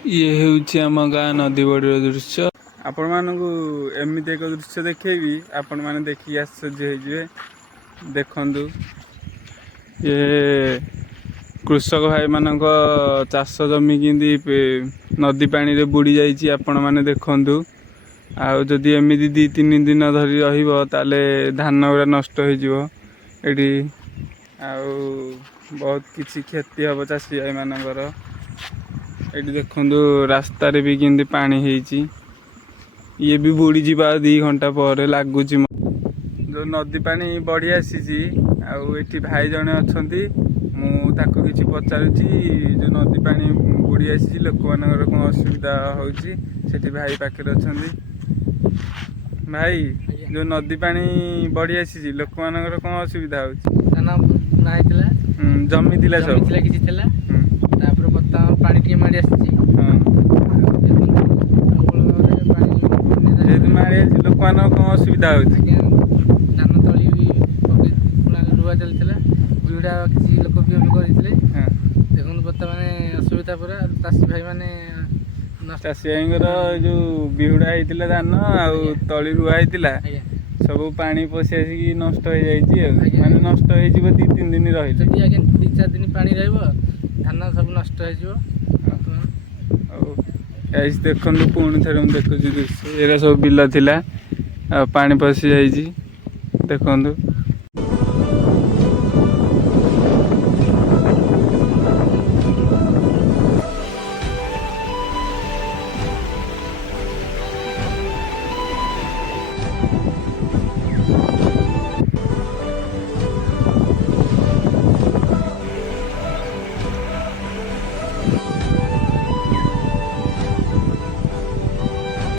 ये ହେଉଛି ଆମ ଗାଁ ନଦୀ ବଡ଼ିର ଦୃଶ୍ୟ। ଆପଣମାନଙ୍କୁ ଏମିତି ଏକ ଦୃଶ୍ୟ ଦେଖେଇବି, ଆପଣମାନେ ଦେଖିକି ଆଶ୍ଚର୍ଯ୍ୟ ହେଇଯିବେ। ଦେଖନ୍ତୁ, ଇଏ କୃଷକ ଭାଇମାନଙ୍କ ଚାଷ ଜମି କେମିତି ନଦୀ ପାଣିରେ ବୁଡ଼ି ଯାଇଛି ଆପଣମାନେ ଦେଖନ୍ତୁ। ଆଉ ଯଦି ଏମିତି 2-3 ଦିନ ଧରି ରହିବ ତାହେଲେ ଧାନ ଗୁଡ଼ା ନଷ୍ଟ ହେଇଯିବ ଏଠି। ଆଉ ବହୁତ କିଛି କ୍ଷତି ହେବ ଚାଷୀ ଭାଇମାନଙ୍କର। ଏଠି ଦେଖନ୍ତୁ ରାସ୍ତାରେ ବି କେମିତି ପାଣି ହେଇଛି। ଇଏ ବି ବୁଡ଼ିଯିବା 2 ଘଣ୍ଟା ପରେ ଲାଗୁଛି। ଯେଉଁ ନଦୀ ପାଣି ବଢ଼ି ଆସିଛି, ଆଉ ଏଠି ଭାଇ ଜଣେ ଅଛନ୍ତି, ମୁଁ ତାକୁ କିଛି ପଚାରୁଛି। ଯେଉଁ ନଦୀ ପାଣି ବୁଡ଼ି ଆସିଛି ଲୋକମାନଙ୍କର କ'ଣ ଅସୁବିଧା ହେଉଛି, ସେଠି ଭାଇ ପାଖରେ ଅଛନ୍ତି। ଭାଇ, ଯେଉଁ ନଦୀ ପାଣି ବଢ଼ି ଆସିଛି ଲୋକମାନଙ୍କର କ'ଣ ଅସୁବିଧା ହେଉଛି? ଜମି ଥିଲା ସବୁ କିଛି ଥିଲା, ତାପରେ ବର୍ତ୍ତମାନ ପାଣି ଟିକେ ମାଡ଼ି ଆସିଛି। ଯେହେତୁ ମାଡ଼ି ଆସିଛି ଲୋକମାନଙ୍କର କ'ଣ ଅସୁବିଧା ହେଉଛି? ଧାନ ତଳି ବି ରୁଆ ଚାଲିଥିଲା, ବିହୁଡ଼ା କିଛି ଲୋକ ବି କରିଥିଲେ। ଦେଖନ୍ତୁ ବର୍ତ୍ତମାନ ଅସୁବିଧା ପୁରା ଚାଷୀ ଭାଇମାନେ। ଚାଷୀ ଭାଇଙ୍କର ଯେଉଁ ବିହୁଡ଼ା ହେଇଥିଲା ଧାନ ଆଉ ତଳି ରୁଆ ହେଇଥିଲା, ସବୁ ପାଣି ପଶି ଆସିକି ନଷ୍ଟ ହେଇଯାଇଛି। ଆଉ ମାନେ ନଷ୍ଟ ହେଇଯିବ 2-3 ଦିନ ରହିଲେ। ଯଦି ଆଜ୍ଞା 2-4 ଦିନ ପାଣି ରହିବ, ଧାନ ସବୁ ନଷ୍ଟ ହେଇଯିବ। ଆଉ ଦେଖନ୍ତୁ, ପୁଣି ଥରେ ମୁଁ ଦେଖୁଛି ଦୃଶ୍ୟ। ଏରା ସବୁ ବିଲ ଥିଲା ଆଉ ପାଣି ପଶି ଯାଇଛି, ଦେଖନ୍ତୁ।